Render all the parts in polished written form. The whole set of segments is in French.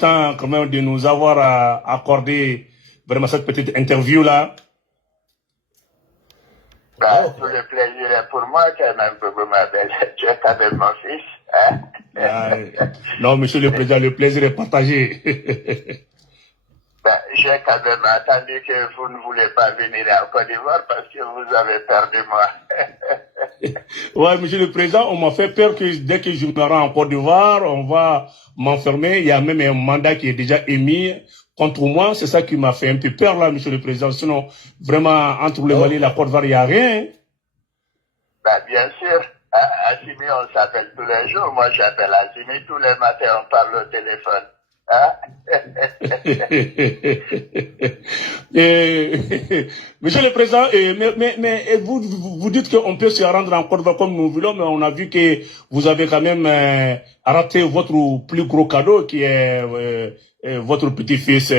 Quand même de nous avoir accordé vraiment cette petite interview-là. Bah, tout le plaisir est pour moi quand même, Bobo Mabel. Tu es quand même mon fils. Hein? Non, monsieur le président, le plaisir est partagé. J'ai quand même entendu que vous ne voulez pas venir en Côte d'Ivoire parce que vous avez peur de moi. Ouais, monsieur le président, on m'a fait peur que dès que je me rends en Côte d'Ivoire, on va m'enfermer. Il y a même un mandat qui est déjà émis contre moi. C'est ça qui m'a fait un peu peur là, monsieur le président. Sinon, vraiment, entre le Mali et la Côte d'Ivoire, il n'y a rien. Bien sûr. Assimi, on s'appelle tous les jours. Moi, j'appelle Assimi tous les matins, on parle au téléphone. Hein? Monsieur le président, mais vous dites qu'on peut se rendre en Côte d'Ivoire comme nous voulons, mais on a vu que vous avez quand même raté votre plus gros cadeau qui est votre petit-fils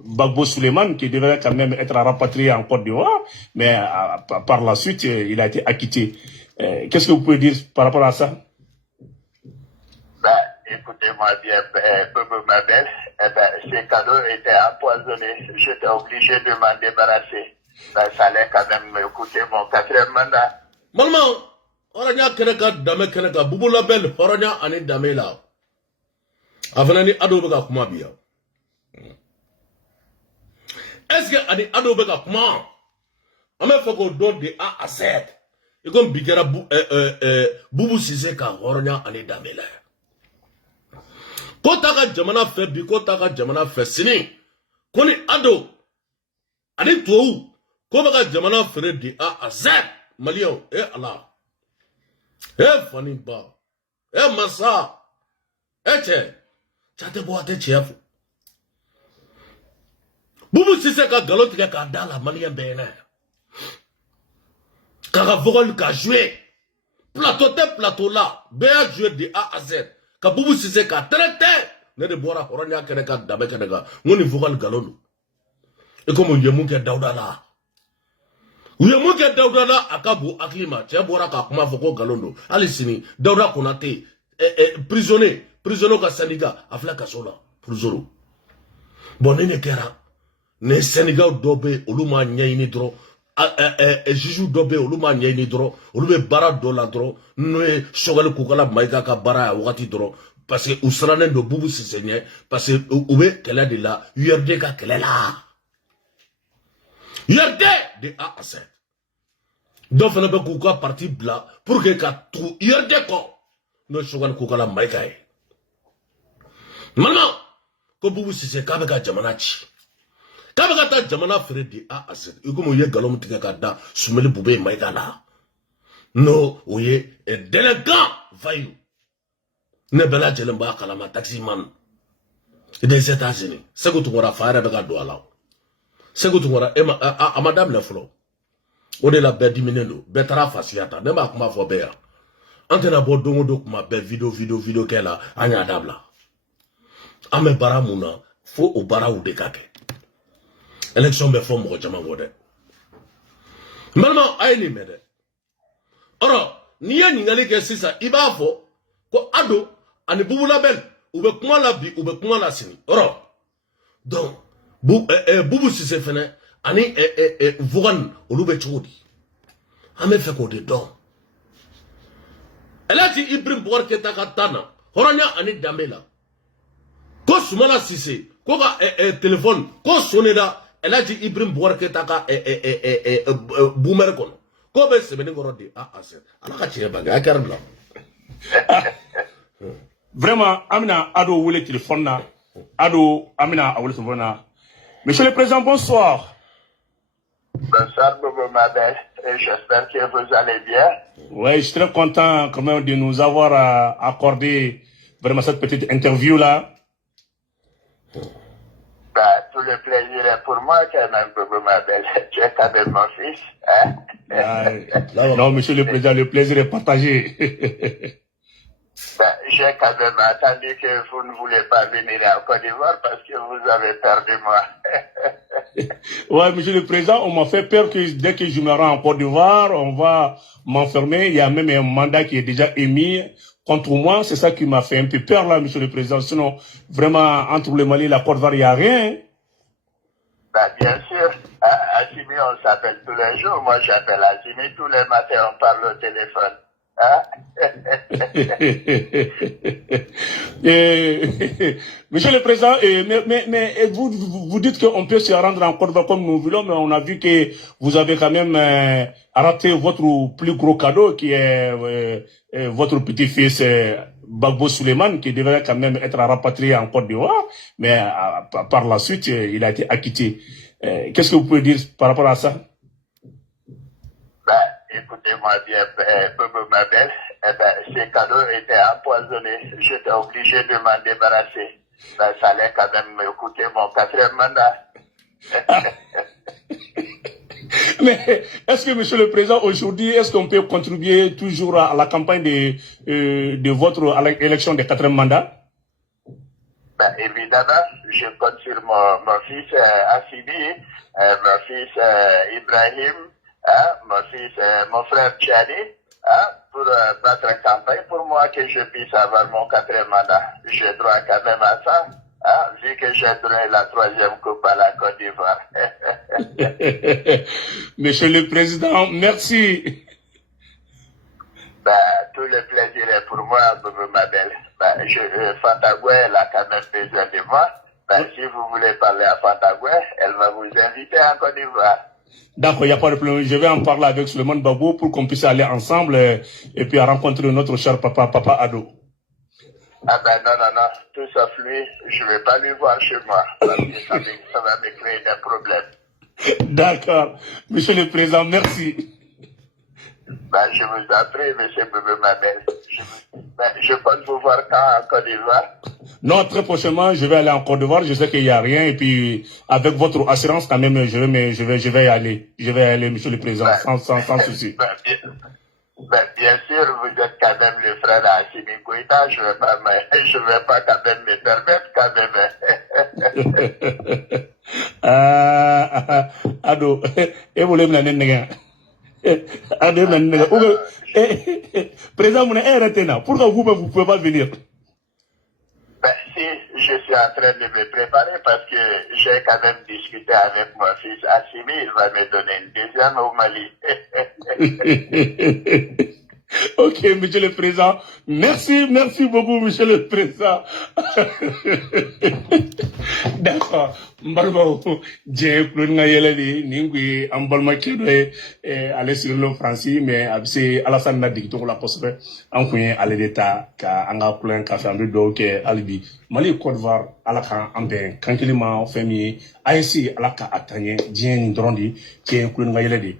Bagbo Suleiman, qui devrait quand même être rapatrié en Côte d'Ivoire, mais par la suite, il a été acquitté. Qu'est-ce que vous pouvez dire par rapport à ça? Écoutez-moi bien, Bobo Mabel, ces cadeaux étaient empoisonnés. J'étais obligé de m'en débarrasser. Ça allait quand même me coûter mon 4e mandat. Maman, Horanya Keneka, Dame Keneka, Boubou Label, Horanya, Ane Dame là. Avenani Adobega Kumabia. Est-ce que Ane Adobega Kuma? Ame Foko don de A à Z. Et comme Bigera Boubou Siseka, Horanya, Ane Dame là. Kotaka jamana fe bi kotaka jamana fe sini koni ado ani tou ko baka jamana fere di A à Z Malien Allah fani ba masa che chate bo ate chef Boubou Siseka galoti ka dala Malien bene kaka vocal ka jouer plateau là be a jouer di A à Z ka Boubou Siseka traité ne de bora Horanya Keneka Dame Keneka ngoni vocal galonu e comme yemuke Dauda la yemuke Dauda la akabu aklima che bora ka kuma foko galondo ali sini Dauda Konate prisonnier ka Sénégal afla ka sola prisonnier bonene kera ne Sénégal dobe oluma nyayini dro juju dobe oluma nyayini dro olube bara do la dro no shogal kukala maika ka bara wakati dro parce que usranen do Boubou Siseka parce que oube kele de la URD ka kele la URD de A à Z donc fana be kuka parti bla pour que ka trou URD ko no shogal kukala maika e malma ko Boubou Siseka be ka jamana ci Kabaka ta jamana fere di A à Z. Ikomo ye galom tika kada sumeli bube maika la. No, oye délinquant vaillou. Ne bela jelemba kalama taximan. Des États-Unis. Sego tungora faara beka douala. Sego tungora amadame le flo. Ode la be diminendo, betara fasiata. Nema kuma fo beya. Antena bo dongo do kuma be video kela anya dabla. Ame bara muna fo o bara ou de kake. Élection be fo mo jama ngode. Malma ayni mede. Oro, niye ningali ke sisa iba fo ko ado ani Boubou Label ube kuma la bi ube kuma la sini. Oro. Donc Boubou Siseka fene ani vogan olube chodi. Ame fe ko de don. Elati Ibrahim Boubacar Keita katana. Horanya ani Dambela. Ko Soumana Cissé ko ka téléphone ko soneda Elati Ibrahim Boubacar Keita ka boomer kono. Ko be sebeni goro de A à Z. Ala ka tiye baga akarla. Vraiment, Amina Ado Wole téléphone na. Ado Amina Awole téléphone. Monsieur le Président, bonsoir. Bonsoir Bobo Mabel, et j'espère que vous allez bien. Ouais, je suis très content quand même de nous avoir accordé vraiment cette petite interview-là. Tout le plaisir est pour moi quand même, Bobo Mabel. Tu es quand même mon fils. Hein? Non, monsieur le Président, le plaisir est partagé. J'ai quand même entendu que vous ne voulez pas venir en Côte d'Ivoire parce que vous avez peur de moi. Ouais, monsieur le Président, on m'a fait peur que dès que je me rends en Côte d'Ivoire, on va m'enfermer. Il y a même un mandat qui est déjà émis contre moi. C'est ça qui m'a fait un peu peur là, Monsieur le Président. Sinon, vraiment, entre le Mali et la Côte d'Ivoire, il n'y a rien. Ben, bien sûr. Assimi, on s'appelle tous les jours. Moi, j'appelle Assimi tous les matins, on parle au téléphone. Hein? Monsieur le Président, mais vous dites qu'on peut se rendre en Côte d'Ivoire comme nous voulons, mais on a vu que vous avez quand même raté votre plus gros cadeau, qui est votre petit-fils Bagbo Suleiman, qui devrait quand même être rapatrié en Côte d'Ivoire, mais par la suite, il a été acquitté. Qu'est-ce que vous pouvez dire par rapport à ça? Ben, écoutez-moi bien, Bobo Mabel, ces cadeaux étaient empoisonnés. J'étais obligé de m'en débarrasser. Ben, ça allait quand même me coûter mon 4e mandat. Mais est-ce que, Monsieur le Président, aujourd'hui, est-ce qu'on peut contribuer toujours à la campagne de votre élection de 4e mandat? Ben, évidemment, je compte sur mon fils Assimi, mon fils Ibrahim, mon fils, mon frère Tchani, pour battre campagne pour moi que je puisse avoir mon 4e mandat. J'ai droit quand même à ça, vu que j'ai donné la 3e coupe à la Côte d'Ivoire. Monsieur le Président, merci. Ben, tout le plaisir est pour moi, Bobo Mabel. Ben, Fantagoué, elle a quand même besoin de moi. Ben, si vous voulez parler à Fantagoué, elle va vous inviter en Côte d'Ivoire. D'accord, il n'y a pas de problème. Je vais en parler avec Suleiman Babou pour qu'on puisse aller ensemble et puis rencontrer notre cher papa Ado. Ah ben non, tout sauf lui, je ne vais pas lui voir chez moi, parce que ça va me créer des problèmes. D'accord. Monsieur le Président, merci. Ben, je vous en prie, monsieur Bobo Mabel. Je compte vous voir quand en Côte d'Ivoire? Non, très prochainement, je vais aller en Côte d'Ivoire. Je sais qu'il n'y a rien. Et puis, avec votre assurance, quand même, je vais y aller. Je vais y aller, Monsieur le Président, sans souci. Bien sûr, vous êtes quand même le frère d'Assimi Goïta. Je vais pas quand même me permettre, quand même. Ado, et vous voulez me l'année. Président, pourquoi vous ne pouvez pas venir? Ben, si je suis en train de me préparer, parce que j'ai quand même discuté avec mon fils Assimi, il va me donner une 2e au Mali. Ok, Monsieur le Président. Merci beaucoup, Monsieur le Président. D'accord. Mbalma, j'ai plus de n'ingui ambalma qui doit aller sur le français, mais c'est Alassane Nadik donc la possible. En quoi aller d'état car anga plein café en donc alibi. Mali Côte d'Ivoire alaka ambe tranquillement famille. Ainsi alaka atanye dien drondi qui inclut ngayeledi.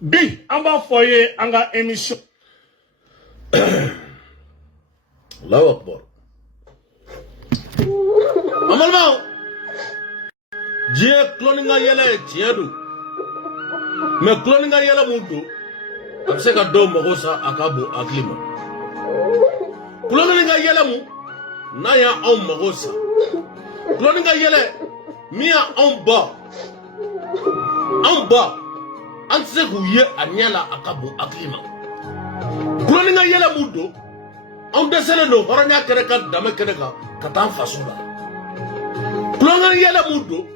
Bi amba foyer anga émission. Allahu Akbar. Amalma Dieu cloninga yele tienu. Mais cloninga yele mundo. Abse ka do mogosa akabo aklima. Cloninga yele mu na ya on mogosa. Cloninga yele mia on ba. On ba. Anse kuye anyala akabo aklima. Cloninga yele mundo. On descend no horanya kereka dame kereka katan fasula. Cloninga yele mundo.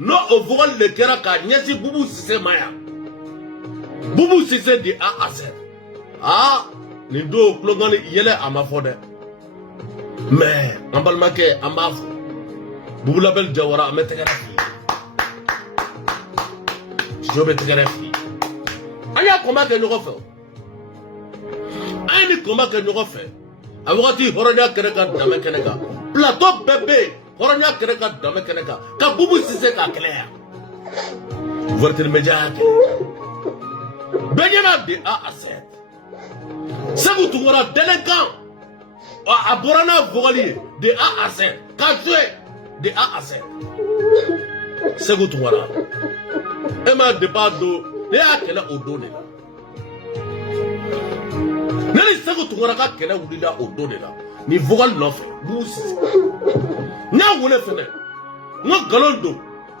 No overall le kera ka nyesi bubu sise maya. Bubu sise di a aser. Nindo klongani yele amafode. Mais ambalmake amafo. Bubu label jawara ametegarafi. Jobe tegarafi. Anya combat que nous refait. Anya combat que nous refait. Awati horanya kereka dame kereka. Plateau bébé. Horanya kereka dame kereka. Ka bubu sise ka clair. Votre média. Benyana de A à Z. C'est vous tout voilà délinquant. Aborana vogalier de A à Z. Kazoué de A à Z. C'est vous tout voilà. Emma de Bado. Ne a kele odone la. Neli c'est vous tout voilà ka kele udila odone la. Ni vogal l'offre. Bousi. Na wole fene. No galondo.